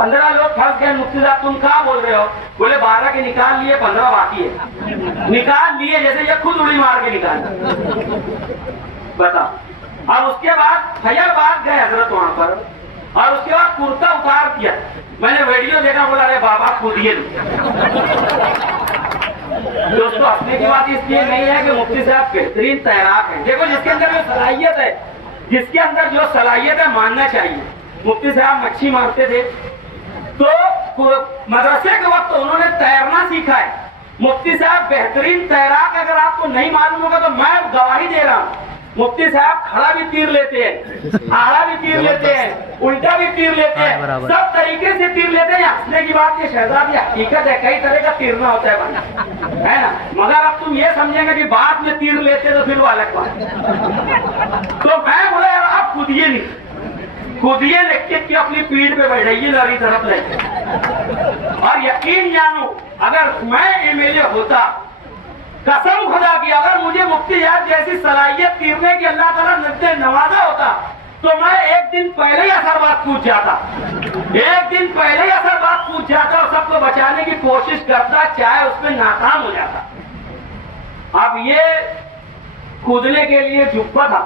15 लोग फंस गए। मुफ्ती साहब तुम कहाँ बोल रहे हो? बोले 12 के निकाल लिए, 15 बाकी है। निकाल लिए जैसे ये खुद उड़ी मार के निकाल। बता। अब उसके बाद फैजाबाद गए हजरत वहां पर, और उसके बाद कुर्ता उतार दिया। मैंने वीडियो देखा, बोला अरे बाबा कूदिए। दोस्तों हंसने की बात इसलिए नहीं है कि मुफ्ती साहब बेहतरीन तैराक है। देखो जिसके अंदर जो सलाहियत है, जिसके अंदर जो सलाहियत है मानना चाहिए। मुफ्ती साहब मच्छी मारते थे तो मदरसे के वक्त उन्होंने तैरना सीखा है। मुफ्ती साहब बेहतरीन तैराक, अगर आपको नहीं मालूम होगा तो मैं गवाही दे रहा हूँ। मुफ्ती साहब खड़ा भी तीर लेते हैं, आड़ा भी तीर लेते हैं, उल्टा भी तीर लेते हैं, सब तरीके से तीर लेते हैं। हंसने की बात ये शहजाद, ये हकीकत है, कई तरह का तीरना होता है ना। मगर अब तुम ये समझेंगे कि बाद में तीर लेते तो फिर वो अलग बात। तो मैं बोला यार आप कूदिए नहीं, कूदिए लेके अपनी पीठ पे बैठाइए लड़ी तरफ लेके। और यकीन जानो अगर मैं एमएलए होता, कसम खुदा की, अगर मुझे मुफ्ती साहब जैसी सलाहियत तीरने की अल्लाह ताला ने नवाजा होता तो मैं एक दिन पहले ही असरबाद कूद जाता, एक दिन पहले ही असरबाद कूद जाता और सबको बचाने की कोशिश करता, चाहे उसमें नाकाम हो जाता। अब ये कूदने के लिए जुब्बा था,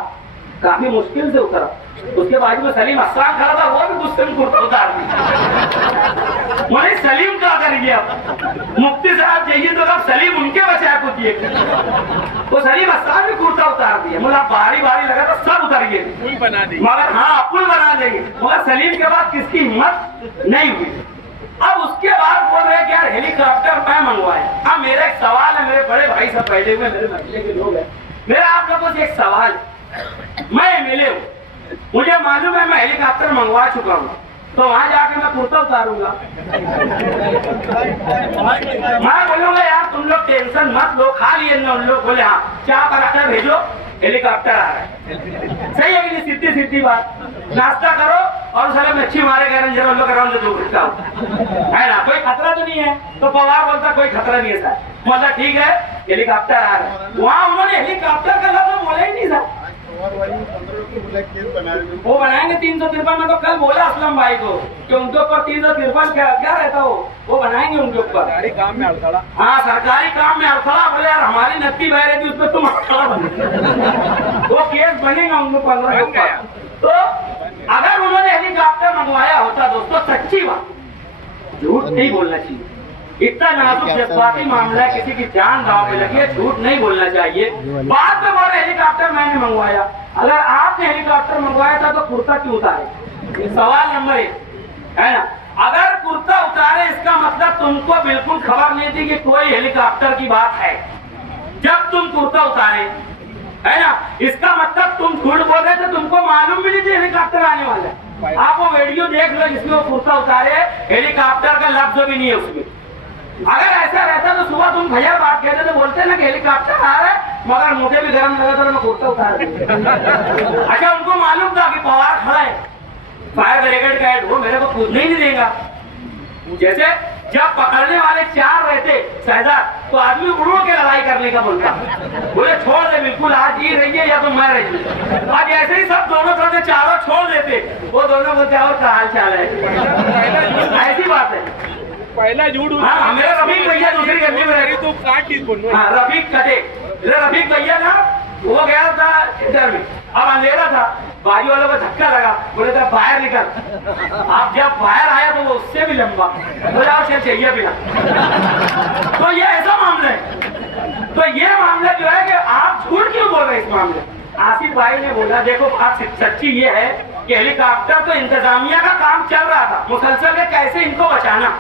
काफी मुश्किल से उतरा। उसके बाजू में सलीम अस्साम खड़ा था, वो भी गुस्से में कुर्ता उतार दिया। बोले सलीम क्या करेंगे अब? मुफ्ती साहब चाहिए तो अब सलीम उनके बचाए कूदिए। वो सलीम अस्साम भी कुर्ता उतार दिया। मतलब बारी बारी लगा तो सब उतर गए, मगर हाँ पुल बना देंगे। मगर सलीम के बाद किसकी हिम्मत नहीं हुई। अब उसके बाद बोल रहे कि यार हेलीकॉप्टर मैं मंगवाए। अब मेरा एक सवाल है, मेरे बड़े भाई सब बैठे हुए मेरे मसले के लोग हैं, मेरा आप लोगों से एक सवाल, मैं एमएलए हूँ, मुझे मालूम है मैं हेलीकॉप्टर मंगवा चुका हूँ, तो वहां जाके मैं कुर्ता उतारूंगा। मैं बोलूंगा यार तुम लोग टेंशन मत लो, खा लिए ना। उन लोग बोले हाँ चाय पराठा भेजो, हेलीकॉप्टर आ रहा है। सही है कि नहीं? सीधी सीधी बात। नाश्ता करो और साले मच्छी मारे गए रंजन लोग अराउंड दो है ना, कोई खतरा तो नहीं है। तो पवार बोलता कोई खतरा नहीं है सर, मतलब ठीक है हेलीकॉप्टर आ रहा है। वहाँ उन्होंने हेलीकॉप्टर का लफ्ज बोला ही नहीं सर। वो बनाएंगे 353 में, तो कल बोला असलम भाई को कि उनके ऊपर 353 क्या रहता हो, वो बनाएंगे उनके ऊपर। सरकारी काम में अड़थड़ा, हाँ सरकारी काम में अड़थड़ा। बोले यार हमारी नक्की बह रही थी, उस पर तुम अड़थड़ा बने। वो केस बनेगा उनको 15। तो अगर उन्होंने हेलीकॉप्टर मंगवाया होता दोस्तों, सच्ची बात, झूठ नहीं बोलना चाहिए। इतना नाजुक जज्बाती मामला है, किसी की जान दांव पे लगी है, झूठ नहीं बोलना चाहिए। बाद में बोले हेलीकॉप्टर मैंने मंगवाया। अगर आपने हेलीकॉप्टर मंगवाया था तो कुर्ता क्यों उतारे? सवाल नंबर 1 है ना। अगर कुर्ता उतारे इसका मतलब तुमको बिल्कुल खबर नहीं थी कि कोई हेलीकॉप्टर की बात है। जब तुम कुर्ता उतारे है ना, इसका मतलब तुम झूठ बोल रहे थे, तुमको मालूम भी नहीं थी हेलीकॉप्टर आने वाला है। आप वो वीडियो देख लो जिसमें वो कुर्ता उतारे, हेलीकॉप्टर का लफ्ज भी नहीं है उसमें। अगर ऐसा रहता तो सुबह तुम भैया बात कहते तो बोलते ना कि हेलीकॉप्टर आ रहा है, मगर मुझे भी गर्म लगा था तो मैं कुर्ता उतार दिया। अच्छा उनको मालूम था कि पवार खड़ा है, फायर ब्रिगेड का है, वो मेरे को कूदने ही नहीं देगा। जैसे जब पकड़ने वाले 4 रहते शहजाद, तो आदमी उड़ो के लड़ाई करने का बोलता, बोले छोड़ दे बिल्कुल, आज ये रहिए या तो मैं रहिए। अब ऐसे ही सब दोनों तरह से चारों छोड़ देते, वो दोनों बोलते और क्या हाल चाल है। ऐसी बात है। पहला झूठ, हाँ मेरा रफीक भैया दूसरी गली में रही तो काट दी। हाँ रफीक कटे, रफीक भैया ना वो गया था इंटर में, अब अंधेरा था, बाजू वालों को धक्का लगा, बोले था बाहर निकल। आप जब बाहर आया तो वो उससे भी लंबा, बोला और चाहिए भी ना। तो ये ऐसा मामला है। तो ये मामला जो है कि आप झूठ क्यों बोल रहे हैं इस मामले। आसिफ भाई ने बोला देखो बात सच्ची ये है कि हेलीकॉप्टर तो इंतजामिया का काम चल रहा था मुसलसल के, कैसे इनको बचाना।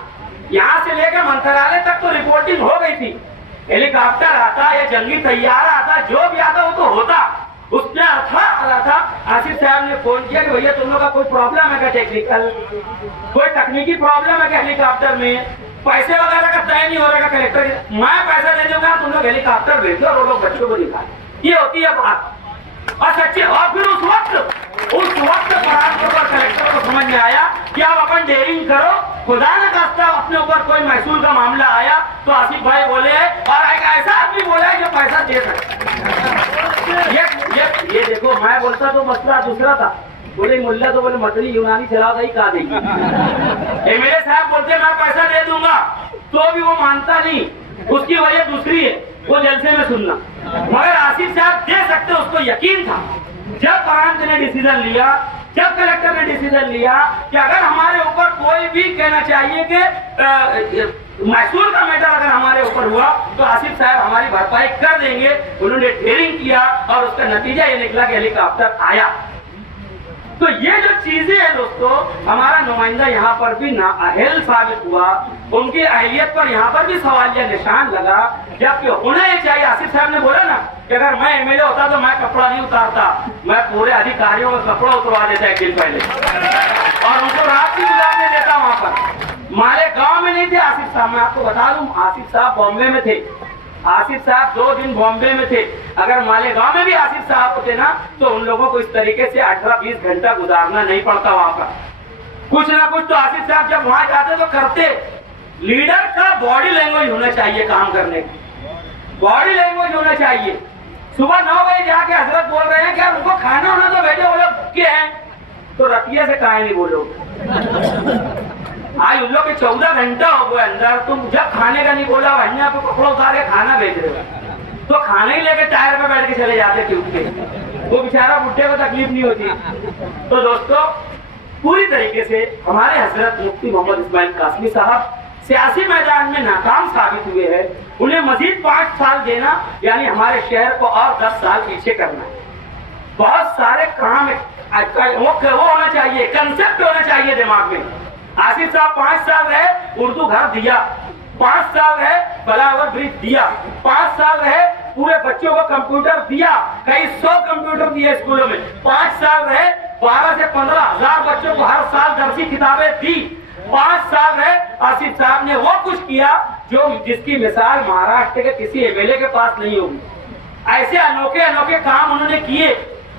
यहाँ से लेकर मंत्रालय तक तो रिपोर्टिंग हो गई थी। हेलीकॉप्टर आता या जंगी तैयारा आता, जो भी आता वो तो होता, उसमें अर्थड़ा आ रहा था। आसिफ साहब ने फोन किया कि भैया तुम लोग का कोई प्रॉब्लम है क्या, टेक्निकल कोई तकनीकी प्रॉब्लम है क्या हेलीकॉप्टर में, पैसे वगैरह का तय नहीं हो रहा है कलेक्टर, मैं पैसा दे दूंगा तुम लोग हेलीकॉप्टर भेजो और वो लोग बच्चों को दिखाए। ये होती है बात। और सच्ची, और फिर उस वक्त कलेक्टर को समझ में आया कि आप अपन डेयरिंग करो, खुदा न खास्ता अपने ऊपर कोई महसूल का मामला आया तो आसिफ भाई बोले, और एक ऐसा आदमी बोला है जो पैसा दे सकता। ये देखो मैं बोलता तो मसला दूसरा था, बोले मुल्ला तो बोले मदनी यूनानी चला ही कहा देगी। एमएलए साहब बोलते मैं पैसा दे दूंगा, तो भी वो मानता नहीं। उसकी वजह दूसरी है, वो जलसे में सुनना। मगर आसिफ साहब दे सकते, उसको यकीन था। जब प्रांत ने डिसीजन लिया, जब कलेक्टर ने डिसीजन लिया कि अगर हमारे ऊपर कोई भी कहना चाहिए कि महसूल का मैटर अगर हमारे ऊपर हुआ तो आसिफ साहब हमारी भरपाई कर देंगे। उन्होंने डेयरिंग किया और उसका नतीजा ये निकला कि हेलीकॉप्टर आया। तो ये जो चीजें हैं दोस्तों, हमारा नुमाइंदा यहाँ पर भी नाअहल साबित हुआ, उनकी अहलियत पर यहाँ पर भी सवालिया निशान लगा। जबकि होना ही चाहिए। आसिफ साहब ने बोला ना कि अगर मैं एमएलए होता तो मैं कपड़ा नहीं उतारता, मैं पूरे अधिकारियों का कपड़ा उतरवा देता एक दिन पहले और उनको रात भी गुजारने देता वहां पर। मालेगांव में नहीं थे आसिफ साहब, मैं आपको बता दूं, आसिफ साहब बॉम्बे में थे। आसिफ साहब 2 दिन बॉम्बे में थे। अगर मालेगांव में भी आसिफ साहब होते ना तो उन लोगों को इस तरीके से 18-20 घंटा गुजारना नहीं पड़ता वहां पर। कुछ ना कुछ तो आसिफ साहब जब वहां जाते तो करते। लीडर का बॉडी लैंग्वेज होना चाहिए, काम करने की बॉडी लैंग्वेज होना चाहिए। सुबह 9 बजे जाके हजरत बोल रहे हैं कि उनको खाना होना तो भेजो, वो लोग भूखे हैं, तो रतिये से काहे नहीं बोलो। आज उन लोग के 14 घंटा हो गए अंदर, तुम जब खाने का नहीं बोला वहीं पे कपड़ा उतार के खाना भेज रहे हो, तो खाना ही लेके टायर पे बैठ के चले जाते ट्यूब के। वो बेचारा बुढ़े को तकलीफ नहीं होती। तो दोस्तों पूरी तरीके से हमारे हजरत मुफ्ती मोहम्मद इस्माइल कासमी साहब सियासी मैदान में नाकाम साबित हुए हैं। उन्हें मजीद 5 साल देना यानी हमारे शहर को और 10 साल पीछे करना है। बहुत सारे काम वो होना चाहिए, कंसेप्ट होना चाहिए दिमाग में। आसिफ साहब 5 साल रहे, उर्दू घर दिया। 5 साल रहे, बलावर ब्रिज दिया। 5 साल रहे, पूरे बच्चों को कंप्यूटर दिया, कई 100 कंप्यूटर दिए स्कूलों में। 5 साल रहे, 12 से 15 हजार बच्चों को हर साल दर्सी किताबें दी। 5 साल रहे, आसिफ साहब ने वो कुछ किया जो जिसकी मिसाल महाराष्ट्र के किसी एमएलए के पास नहीं होगी। ऐसे अनोखे अनोखे काम उन्होंने किए।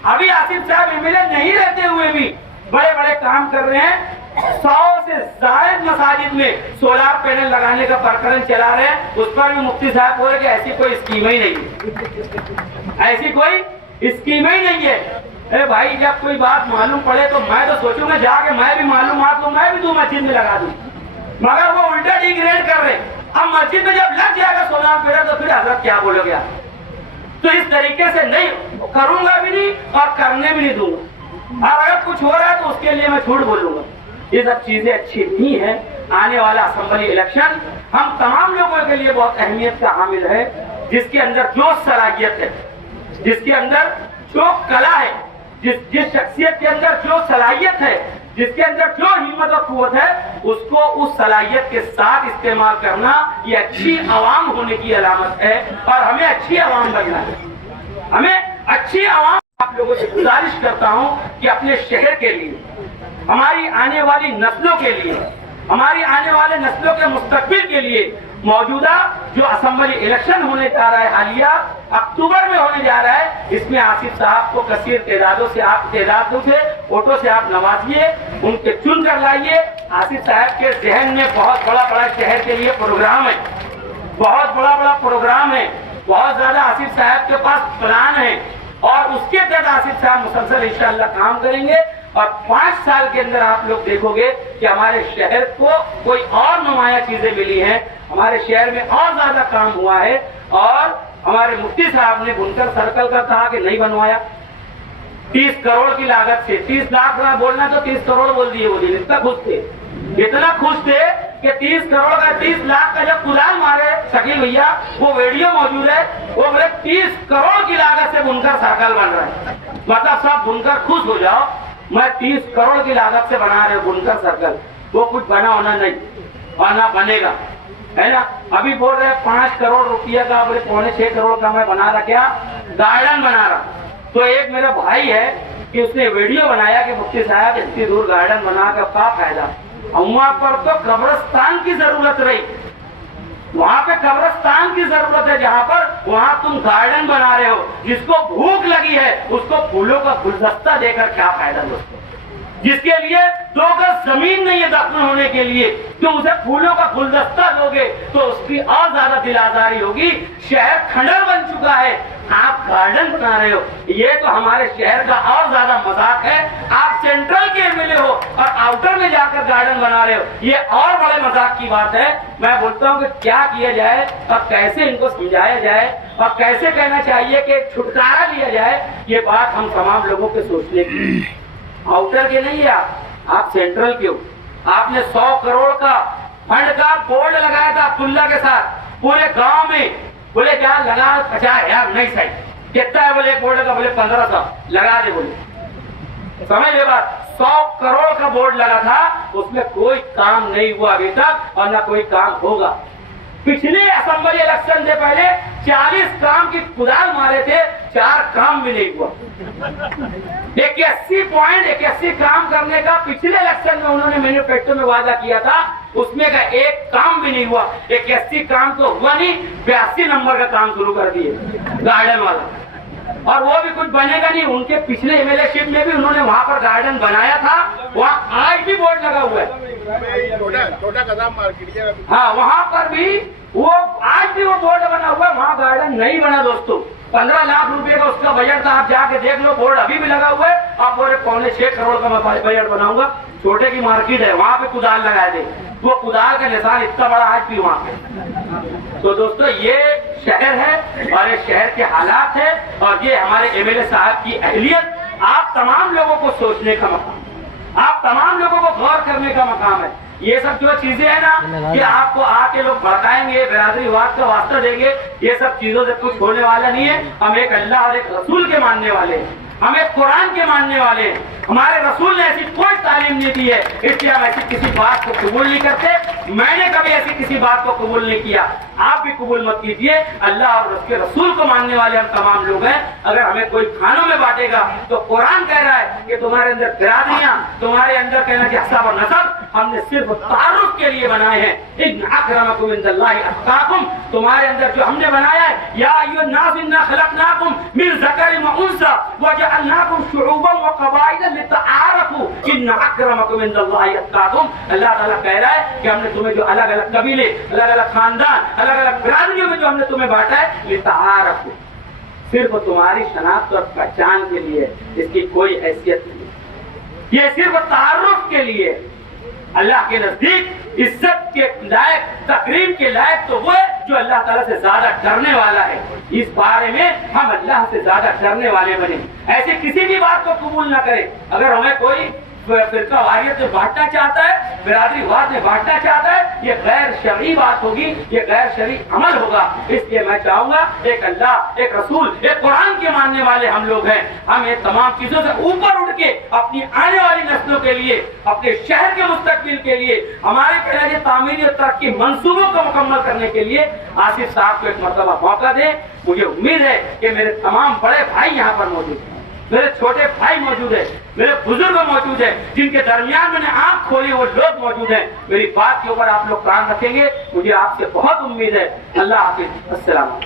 अभी आसिफ साहब एमएलए नहीं रहते हुए भी बड़े बड़े काम कर रहे हैं। 100 से ज्यादा मसाजिद में सोलार पैनल लगाने का प्रकरण चला रहे हैं। उस पर भी मुफ्ती साहब बोले कि ऐसी कोई स्कीम ही नहीं है, ऐसी कोई स्कीम ही नहीं है। अरे भाई जब कोई बात मालूम पड़े तो मैं तो सोचूंगा जाके मैं भी मालूमात लूं, मैं भी 2 मस्जिद में लगा दूं। मगर वो उल्टा डिग्रेड कर रहे। अब मस्जिद में जब लग जाएगा सोलार पैनल तो फिर हजरत क्या बोलोगे आप? तो इस तरीके से नहीं करूंगा भी नहीं और करने भी नहीं दूंगा। और अगर कुछ हो रहा है तो उसके लिए मैं झूठ बोलूंगा। ये सब चीजें अच्छी नहीं है। आने वाला असेंबली इलेक्शन हम तमाम लोगों के लिए बहुत अहमियत का हामिल है। जिसके अंदर जो सलाहियत है, जिसके अंदर जो कला है, जिस शख्सियत के अंदर जो सलाहियत है, जिसके अंदर जो हिम्मत और कुव्वत है, उसको उस सलाहियत के साथ इस्तेमाल करना ये अच्छी आवाम होने की अलामत है। और हमें अच्छी आवाम बनना है, हमें अच्छी आवाम। आप लोगों से गुजारिश करता हूं कि अपने शहर के लिए, हमारी आने वाली नस्लों के लिए, हमारी आने वाले नस्लों के मुस्तकबिल के लिए मौजूदा जो असेंबली इलेक्शन होने जा रहा है, हालिया अक्टूबर में होने जा रहा है, इसमें आसिफ साहब को कसीर तादादों से वोटों से आप नवाजिए, उनके चुन कर लाइए। आसिफ साहब के जहन में बहुत बड़ा शहर के लिए प्रोग्राम है, बहुत बड़ा प्रोग्राम है, बहुत ज्यादा आसिफ साहब के पास प्लान है और उसके तहत आसिफ साहब मुसलसल इंशाअल्लाह काम करेंगे। और 5 साल के अंदर आप लोग देखोगे कि हमारे शहर को कोई और नुमाया चीजें मिली हैं, हमारे शहर में और ज्यादा काम हुआ है। और हमारे मुफ्ती साहब ने बुनकर सर्कल का कहा कि नहीं बनवाया, 30 करोड़ की लागत से 30 लाख बोलना तो 30 करोड़ बोल दिए वो दिन। इतना खुश थे, इतना खुश थे कि 30 करोड़ का 30 लाख का जब कुलाल मारे शकील भैया, वो वीडियो मौजूद है, वो बोले 30 करोड़ की लागत से बुनकर सर्कल बन रहा है। मतलब सब बुनकर खुश हो जाओ, मैं 30 करोड़ की लागत से बना रहे बुनकर सर्कल। वो कुछ बना होना नहीं और ना बनेगा, है ना। अभी बोल रहे 5 करोड़ रुपया का, बोले 5.25 करोड़ का मैं बना रहा, क्या गार्डन बना रहा। तो एक मेरा भाई है कि उसने वीडियो बनाया कि मुफ्ती साहब इतनी दूर गार्डन बना कर क्या फायदा। वहां पर तो कब्रिस्तान की जरूरत रही, वहां पे कब्रिस्तान की जरूरत है, जहां पर वहां तुम गार्डन बना रहे हो। जिसको भूख लगी है उसको फूलों का गुलदस्ता देकर क्या फायदा दोस्तों। जिसके लिए 2 गज जमीन नहीं है दफन होने के लिए, तो उसे फूलों का गुलदस्ता दोगे तो उसकी और ज्यादा दिल आजारी होगी। शहर खंडर बन चुका है, आप गार्डन बना रहे हो, ये तो हमारे शहर का और ज्यादा मजाक है। आप सेंट्रल के एमएलए हो और आउटर में जाकर गार्डन बना रहे हो, ये और बड़े मजाक की बात है। मैं बोलता हूँ कि क्या किया जाए और कैसे इनको समझाया जाए और कैसे कहना चाहिए कि छुटकारा लिया जाए, ये बात हम तमाम लोगों के सोचने की। आउटर के नहीं है आप सेंट्रल के हो। आपने 100 करोड़ का फंड का बोर्ड लगाया था अब्दुल्ला के साथ पूरे गांव में, बोले क्या लगा 50,000 नहीं सही, कितना है बोले बोर्ड का, बोले 1500 लगा दे, बोले समझ ले बात। 100 करोड़ का बोर्ड लगा था, उसमें कोई काम नहीं हुआ अभी तक और ना कोई काम होगा। पिछले असेंबली इलेक्शन से पहले 40 काम की कुदाल मारे थे, 4 काम भी नहीं हुआ। 81 काम करने का पिछले इलेक्शन में उन्होंने मैनिफेस्टो में वादा किया था, उसमें का एक काम भी नहीं हुआ। 81 काम तो हुआ नहीं, 82 नंबर का काम शुरू कर दिए गार्डन वाला, और वो भी कुछ बनेगा नहीं। उनके पिछले एमएलएशिप में भी उन्होंने वहाँ पर गार्डन बनाया था, वहाँ आज भी बोर्ड लगा हुआ है, छोटा कदम मार्केट है। हाँ वहाँ पर भी वो आज भी वो बोर्ड बना हुआ है, वहाँ गार्डन नहीं बना दोस्तों। 15 लाख रुपए का उसका बजट था, आप जाके देख लो, बोर्ड अभी भी लगा हुआ है। आप बोले 5.25 करोड़ का मैं बजट बनाऊंगा, छोटे की मार्केट है, वहाँ पे कुदाल लगा दे, वो कुदाल का निशान इतना बड़ा आज भी वहाँ पे। तो दोस्तों ये शहर है और ये शहर के हालात है और ये हमारे एमएलए साहब की अहलियत। आप तमाम लोगों को सोचने का मकाम, आप तमाम लोगों को गौर करने का मकाम है। ये सब जो चीजें है ना कि आपको आके लोग भड़काएंगे, बिरादरीवाद का वास्ता देंगे, ये सब चीजों से कुछ होने वाला नहीं है। हम एक अल्लाह और एक रसूल के मानने वाले हैं, हम एक कुरान के मानने वाले हैं। हमारे रसूल ने ऐसी कोई तालीम नहीं दी है, इसलिए हम ऐसी किसी बात को कबूल नहीं करते। मैंने कभी ऐसी किसी बात को कबूल नहीं किया, आप भी कबूल मत कीजिए। अल्लाह और उसके रसूल को मानने वाले हम तमाम लोग हैं। अगर हमें कोई खानों में बांटेगा तो कुरान कह रहा है कि तुम्हारे अंदर बिरादरियां, तुम्हारे अंदर कहना कि हसाब और नसब हमने सिर्फ तारुफ के लिए बनाए हैं। इन अकरमकुम इंदल्लाहि अत्काकुम, तुम्हारे अंदर जो हमने बनाया है, या अय्युहन नास इन्ना खलकनाकुम मिन ज़करिन व उन्सा वजअलनाकुम शुऊबन व क़बाइल लितआरफू इन अकरमकुम इंदल्लाहि अत्काकुम। अल्लाह ताला कह रहा है कि हमने तुम्हें जो अलग अलग कबीले, अलग अलग खानदान, अलग अलग बिरादरियों में जो हमने तुम्हें बांटा है, लितआरफू, सिर्फ तुम्हारी शनाख्त और पहचान के लिए, इसकी कोई हैसियत नहीं। ये सिर्फ तारुफ के लिए। अल्लाह के नजदीक इज्जत के लायक, तकरीम के लायक तो वो है जो अल्लाह ताला से ज्यादा डरने वाला है। इस बारे में हम अल्लाह से ज्यादा डरने वाले बने, ऐसे किसी भी बात को कबूल ना करें। अगर हमें कोई फिरका वारियत में बांटना चाहता है, बिरादरीवाद में बांटना चाहता है, ये गैर शरई बात होगी, ये गैर शरई अमल होगा। इसलिए मैं चाहूंगा एक अल्लाह, एक रसूल, एक कुरान के मानने वाले हम लोग हैं। हम ये तमाम चीजों से ऊपर उठ के अपनी आने वाली नस्लों के लिए, अपने शहर के मुस्तकबिल के लिए, हमारे कहने के तामीरी और तरक्की मंसूबों को मुकम्मल करने के लिए आसिफ साहब को एक मरतबा मौका दें। मुझे उम्मीद है कि मेरे तमाम बड़े भाई यहाँ पर मौजूद हैं, मेरे छोटे भाई मौजूद है, मेरे बुजुर्ग मौजूद है, जिनके दरमियान मैंने आंख खोली वो लोग मौजूद हैं। मेरी बात के ऊपर आप लोग कान रखेंगे, मुझे आपसे बहुत उम्मीद है। अल्लाह हाफिज, अस्सलाम।